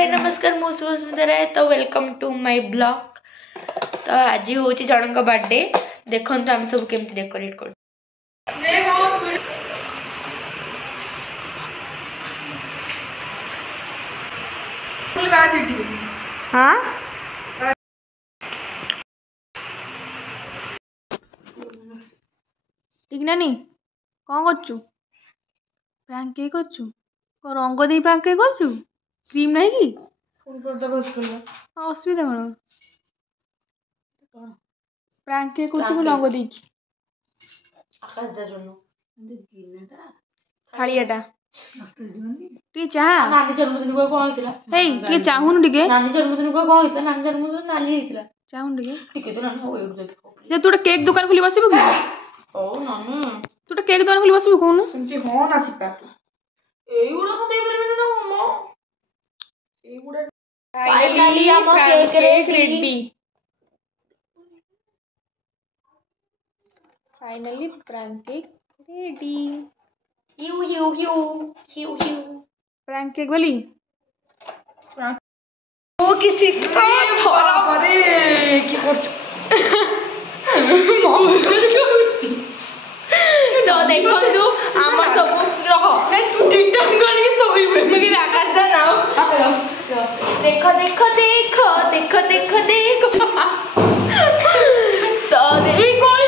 हाय नमस्कार मु सुस्मिता राय तो वेलकम टू माय ब्लॉग। तो आज हूँ जन का बर्थडे देखो तो आम सब केमती डेकोरेट कर हाँ ठीक ना नी कौन करचु प्रांक के करचु को रंग दे प्रांक के करचु क्रीम नहीं की असुविधा कौन प्रांक के करचु रंग दे की आकाश दा जन्म थालियाटा टी चाहा नानी जन्मदिन को कोन होइतिला हे टी चाहुन टिके नानी जन्मदिन को कोन होइतिला नानी जन्मदिन नाली होइतिला चाहुन टिके तो नानी हो जे तू केक दुकान खुली बसिबो की ओ नानी तू केक दुकान खुली बसिबो कोन सेमती हो ना सिपा एगुडा को दे परबे ना मम्मा एगुडा फाइनली हम cake ready finally prank cake ready हिउ हिउ हिउ हिउ हिउ प्रैंक केक वाली ओ किसी का थोड़ा अरे की कर तो देखो तू आम सब रह तू ठीक ठाक कर तो मुझे आकाश दा नाम देखो देखो देखो देखो देखो देखो तो देख कोई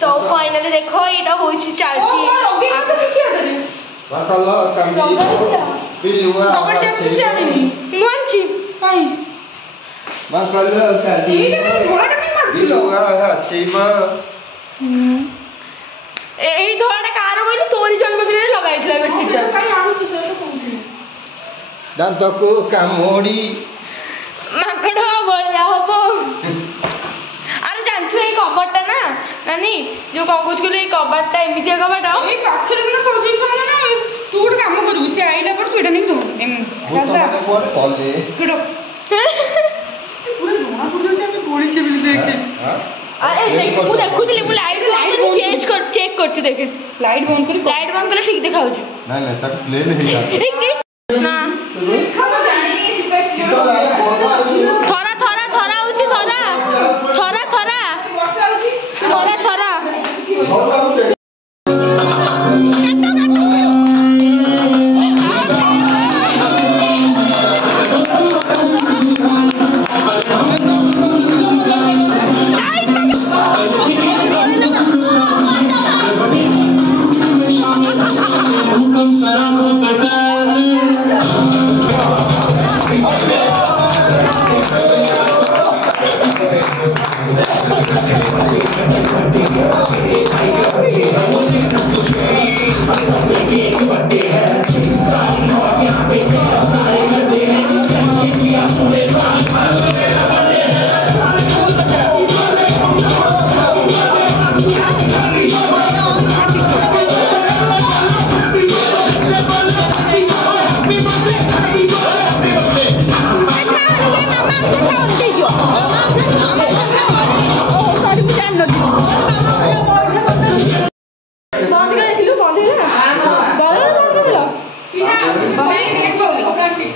तो फाइनली देखो एटा होची चालची बाकला कांदी बिलुआ मुंची काई बाकला कांदी बिलुआ हाचीमा एई धोळाटा कार बोली तोरी जन्मदिन लगाइथिला बेडशीट काई आनु से दांतको कामोडी माकड़ बोला हबो अरे जानछु ए कबरटा ना नानी जो कगज को ए कबरटा एमितिया कबरटा ए पाखरे बिना सजै छन ना तू गुड काम करू से आइला पर तू एटा नहीं दो ऐसा कोन कॉले किडो पूरा दोना फुटो से हम गोली छे बिल देख के अरे देख मु देखुतली मु लाइट चेंज कर चेक करछि देख लाइट बंद कर ठीक देखाउ छी नहीं नहीं तक प्ले नहीं जा ना थरा थरा थरा होची थरा थरा थरा थरा थरा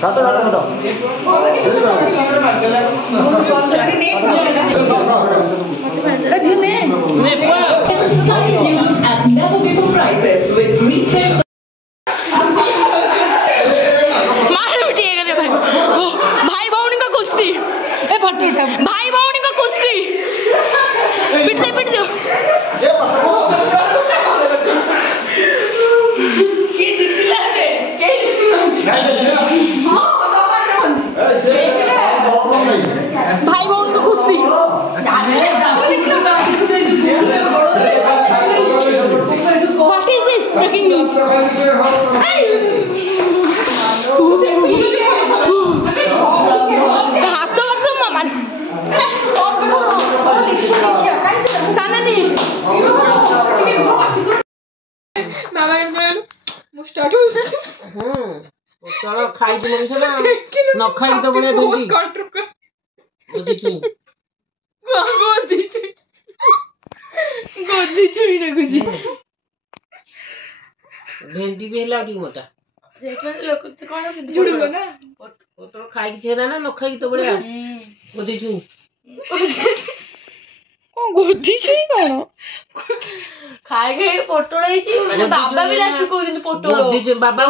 काटो काटो काटो भाई भौणी का कुश्ती भाई भौणी का कुश्ती पिट दो भाई बहन को कुश्ती What is this breaking news? हाथ तो मत मामा साना नहीं मामा ने स्टार्ट हो चलो खाई तो मनीषा ना न खाई तो बढ़िया भेंडी गोदी छुई रखुची ଭେଣ୍ଡି ବି ହେଲା ଆଉ ଟିକେ ମୋଟା। ଲୋକ କଣ ବୁଡିବ ନା ପୋଟଳ ଖାଇକି ଚେହେରା ନା ନ ଖାଇକି ତ ଭଳିଆ ଗୋଦି ଛୁଇଁ କଣ ଗୋଦି ଛୁଇଁ କଣ ଖାଇ ଖାଇ ପୋଟଳ ହେଇଛି ମାନେ ବାବା ବି ଲାଷ୍ଟ କହୁଛନ୍ତି ପୋଟଳ ବାବା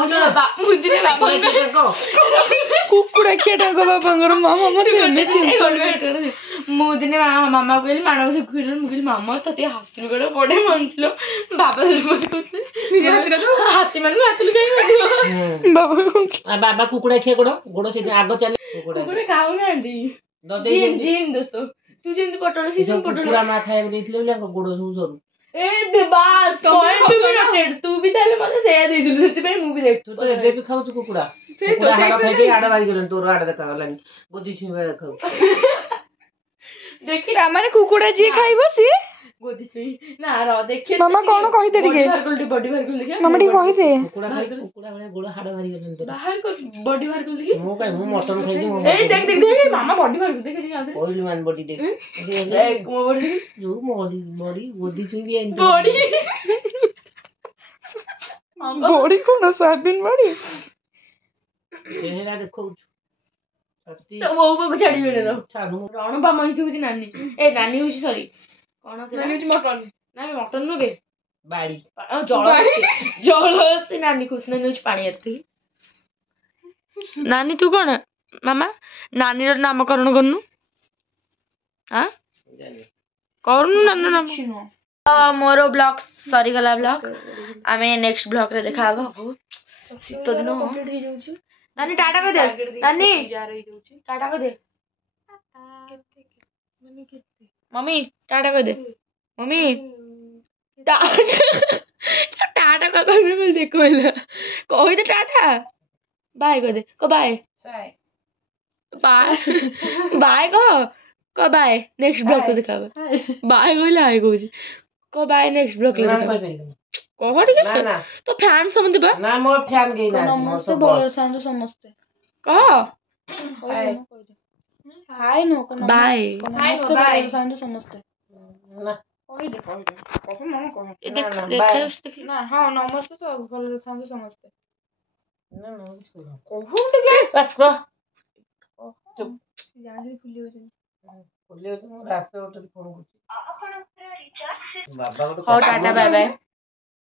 କୁକୁଡ଼ା ଖିଆ ଟାଙ୍କ ବାବାଙ୍କର ମାମା ମତେ ଏମିତି ମୁଁ ଦିନେ ମାମା କହିଲି ମାଣବ ସେ କହିଲି ମୁଁ କହିଲି ମାମା ତତେ ହାତୀ ଗୋଡ ବଢେ ମାନିଥିଲ ବାବା ମତେ କହୁଥିଲେ ହାତୀ ମାନେ ହାତୀ କାହିଁ ବାବା କୁକୁଡ଼ା ଖିଆ ଗୋଡ ସେଦିନ ଆଗ ଚାଲେ କୁକୁଡ଼ା ଖାଉନାହାନ୍ତି ଦୋସ୍ତ ତୁ ଯେମିତି ପୋଟଳ ସିଏ ପୋଟଳ ମା ଖାଇବାକୁ ଦେଇଥିଲେ ବୋଲି ଗୋଡ ସବୁ ସରୁ ତୁ ବି ତାହେଲେ ମତେ ସେଇଆ ଦେଇଥିଲୁ ସେଥିପାଇଁ ମୁଁ ବି ଦେଖୁ ଏବେ ବି ଖାଉଛୁ କୁକୁଡ଼ା ହାଡ ଖାଇକି ଆଡ ବାହାରିଗଲାଣି ତୋର ଆଡ ଦେଖାଗଲାଣି ଗୋଦି ଛୁଇଁ ଖାଉ ଦେଖି ମାନେ କୁକୁଡ଼ା ଯିଏ ଖାଇବ ସିଏ ଗୋଦି ଛୁଇଁ ନା ର ଦେଖି ମାମା କଣ କହିଦେ ଟିକେ ବଡି ବାହାର କରି ଦେଖିଆ ମାମା ଟିକେ କହିଦେ କୁକୁଡ଼ା ଖାଇକି କୁକୁଡ଼ା ଭଳିଆ ଗୋଡ ହାଡ ବାହାରିଗଲାଣି ତୋର ବାହାର କରି ବଡି ବାହାର କରି ଦେଖି ମୁଁ ମଟନ ଖାଇଛି ଏଇ ଦେਖ ମାମା ବଡି ବାହାର କରି ଦେଖି କହିଲୁ ମାନ ବଡି ଦେଖ ମୋ ବଡି ଦେଖି ଯୋଉ ବଡି ଗୋଦି ଛୁଇଁ ବି ଏମିତି ବଡି ବଡି କଣ ସୋୟାବିନ ବଡି ଚେହେରା ଦେଖଉଛୁ ଛାଡିବେନି ରଣପା ମଇଁଷି ହଉଛି ନାନୀ ଏ ନାନୀ ହଉଛି ସରି କଣ ମଟନ ନାଇଁ ମଟନ ନୁହେଁ ବାଡି ଜଳ ଆସେ ନାନୀ ଖୁସି ନାନୀ ହଉଛି ପାଣି ଆସେ ନାନୀ ତୁ କଣ ମାମା ନାନୀର ନାମକରଣ କରୁନୁ କରୁନୁ ନାନୀ ନାମ ମୋର ବ୍ଲଗ ସରିଗଲା ବ୍ଲଗ ଆମେ ନେକ୍ସଟ ବ୍ଲଗରେ ଦେଖା ହବ ଶୀତ ଦିନ ହେଇଯାଉଛି ନାନୀ ଟାଟା କହିଦେ ନାନୀ ଟାଟା କହିଦେ मम्मी टाटा कह दे मम्मी टाटा का कहबे बोल देखो होला कहि दे टाटा बाय कह दे को बाय बाय बाय को बाय नेक्स्ट ब्लॉग को दिखाबे बाय कहले आय कहू को बाय नेक्स्ट ब्लॉग ले दिखाबे कह ठीक है तो फैन समझ बा ना मोर फैन गई ना नमस्ते बोल सांजो समझते कह हाय नो बाय नमस्ते बाय सांजो समझते ना କହିଦେ କହ ମାମା କହ ନା ହଁ ନମସ୍ତେ ତ ଭଲ ଥାନ୍ତୁ ସମସ୍ତେ କହୁ ଟିକେ ଜାଣିଲି ଫୁଲି ଯାଉଛି ମୁଁ ରାସ୍ତା ଗୋଟେ ଫୋନ କରୁଛି ହଉ ଟାଟା ବାय ବାय